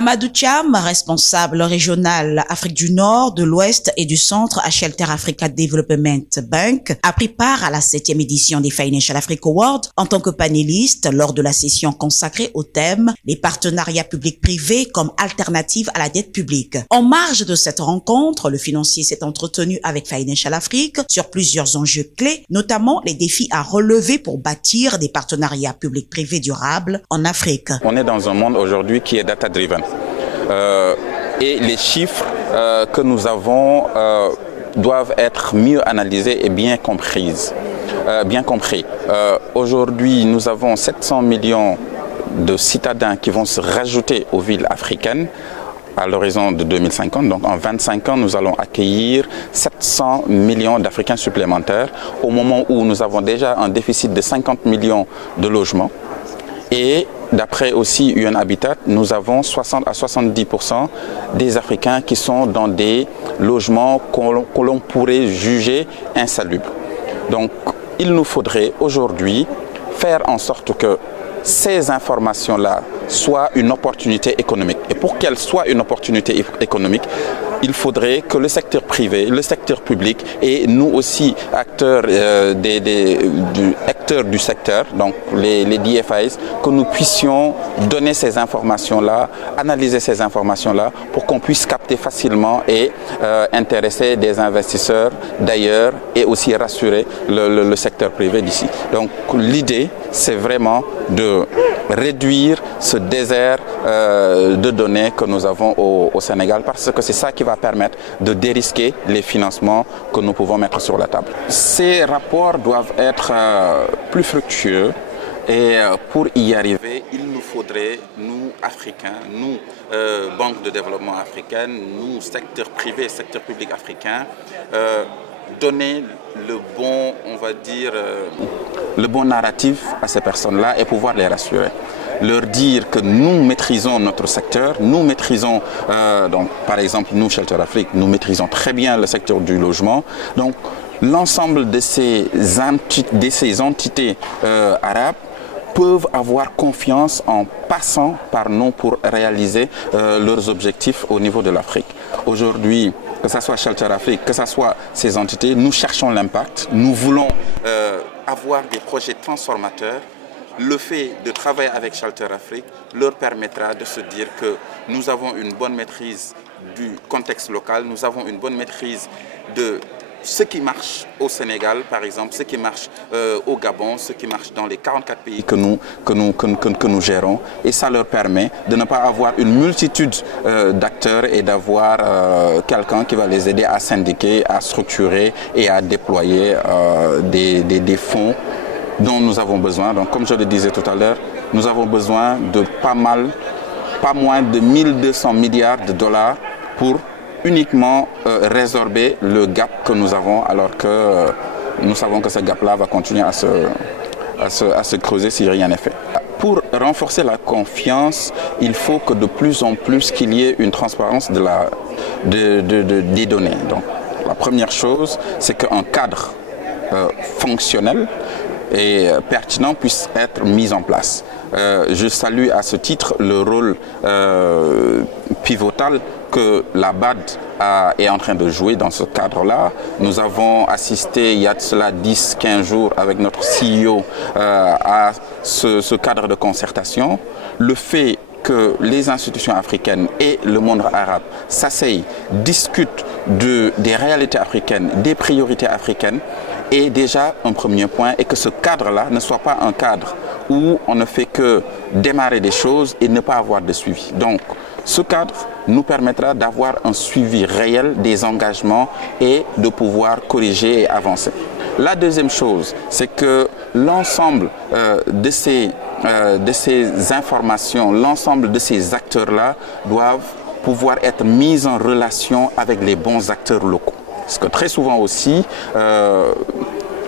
Amadou Thiam, responsable régional Afrique du Nord, de l'Ouest et du Centre à Shelter Africa Development Bank, a pris part à la 7e édition des Financial Africa Awards en tant que panéliste lors de la session consacrée au thème « Les partenariats publics-privés comme alternative à la dette publique ». En marge de cette rencontre, le financier s'est entretenu avec Financial Africa sur plusieurs enjeux clés, notamment les défis à relever pour bâtir des partenariats publics-privés durables en Afrique. On est dans un monde aujourd'hui qui est data-driven. Et les chiffres que nous avons doivent être mieux analysés et bien compris. Aujourd'hui, nous avons 700 millions de citadins qui vont se rajouter aux villes africaines à l'horizon de 2050. Donc en 25 ans, nous allons accueillir 700 millions d'Africains supplémentaires au moment où nous avons déjà un déficit de 50 millions de logements. Et d'après aussi UN Habitat, nous avons 60 à 70% des Africains qui sont dans des logements que l'on pourrait juger insalubres. Donc il nous faudrait aujourd'hui faire en sorte que ces informations-là soient une opportunité économique. Et pour qu'elles soient une opportunité économique, il faudrait que le secteur privé, le secteur public et nous aussi, acteurs, acteurs du secteur, donc les DFIs, que nous puissions donner ces informations-là, analyser ces informations-là pour qu'on puisse capter facilement et intéresser des investisseurs d'ailleurs et aussi rassurer le secteur privé d'ici. Donc l'idée, c'est vraiment de réduire ce désert de données que nous avons au Sénégal parce que c'est ça qui va permettre de dérisquer les financements que nous pouvons mettre sur la table. Ces rapports doivent être plus fructueux et pour y arriver, il nous faudrait, nous Africains, nous banques de développement africaines, nous secteur privé, secteur public africain, donner le bon, on va dire, le bon narratif à ces personnes-là et pouvoir les rassurer. Leur dire que nous maîtrisons notre secteur, nous maîtrisons, donc, par exemple, nous, Shelter Afrique, nous maîtrisons très bien le secteur du logement. Donc, l'ensemble de ces entités arabes peuvent avoir confiance en passant par nous pour réaliser leurs objectifs au niveau de l'Afrique. Aujourd'hui, que ce soit Shelter Afrique, que ce soit ces entités, nous cherchons l'impact, nous voulons avoir des projets transformateurs. Le fait de travailler avec Shelter Afrique leur permettra de se dire que nous avons une bonne maîtrise du contexte local, nous avons une bonne maîtrise de ce qui marche au Sénégal, par exemple, ce qui marche au Gabon, ce qui marche dans les 44 pays que nous gérons. Et ça leur permet de ne pas avoir une multitude d'acteurs et d'avoir quelqu'un qui va les aider à syndiquer, à structurer et à déployer des fonds dont nous avons besoin. Donc, comme je le disais tout à l'heure, nous avons besoin de pas moins de 1200 milliards de dollars pour uniquement résorber le gap que nous avons, alors que nous savons que ce gap-là va continuer à se creuser si rien n'est fait. Pour renforcer la confiance, il faut que de plus en plus qu'il y ait une transparence des données. Donc, la première chose, c'est qu'un cadre fonctionnel et pertinent puisse être mis en place. Je salue à ce titre le rôle pivotal que la BAD est en train de jouer dans ce cadre-là. Nous avons assisté il y a de cela 10-15 jours avec notre CEO à ce cadre de concertation. Le fait que les institutions africaines et le monde arabe s'asseyent, discutent des réalités africaines, des priorités africaines, est déjà un premier point, et que ce cadre-là ne soit pas un cadre où on ne fait que démarrer des choses et ne pas avoir de suivi. Donc, ce cadre nous permettra d'avoir un suivi réel des engagements et de pouvoir corriger et avancer. La deuxième chose, c'est que l'ensemble de ces informations, l'ensemble de ces acteurs-là doivent pouvoir être mis en relation avec les bons acteurs locaux. Parce que très souvent aussi,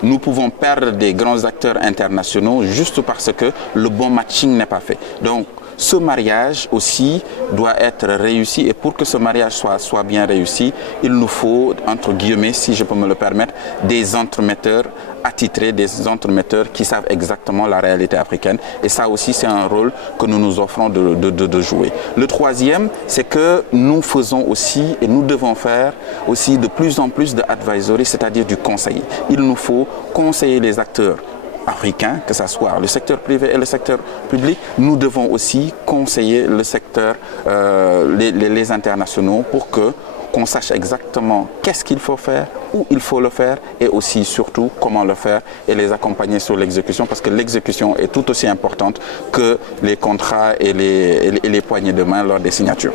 nous pouvons perdre des grands acteurs internationaux juste parce que le bon matching n'est pas fait. Donc, ce mariage aussi doit être réussi, et pour que ce mariage soit bien réussi, il nous faut, entre guillemets, si je peux me le permettre, des entremetteurs attitrés, des entremetteurs qui savent exactement la réalité africaine, et ça aussi c'est un rôle que nous nous offrons de jouer. Le troisième, c'est que nous faisons aussi, et nous devons faire aussi de plus en plus de advisory, c'est-à-dire du conseil. Il nous faut conseiller les acteurs africains, que ce soit le secteur privé et le secteur public. Nous devons aussi conseiller le secteur, les internationaux, pour qu'on sache exactement qu'est-ce qu'il faut faire, où il faut le faire, et aussi surtout comment le faire, et les accompagner sur l'exécution, parce que l'exécution est tout aussi importante que les contrats et les poignées de main lors des signatures.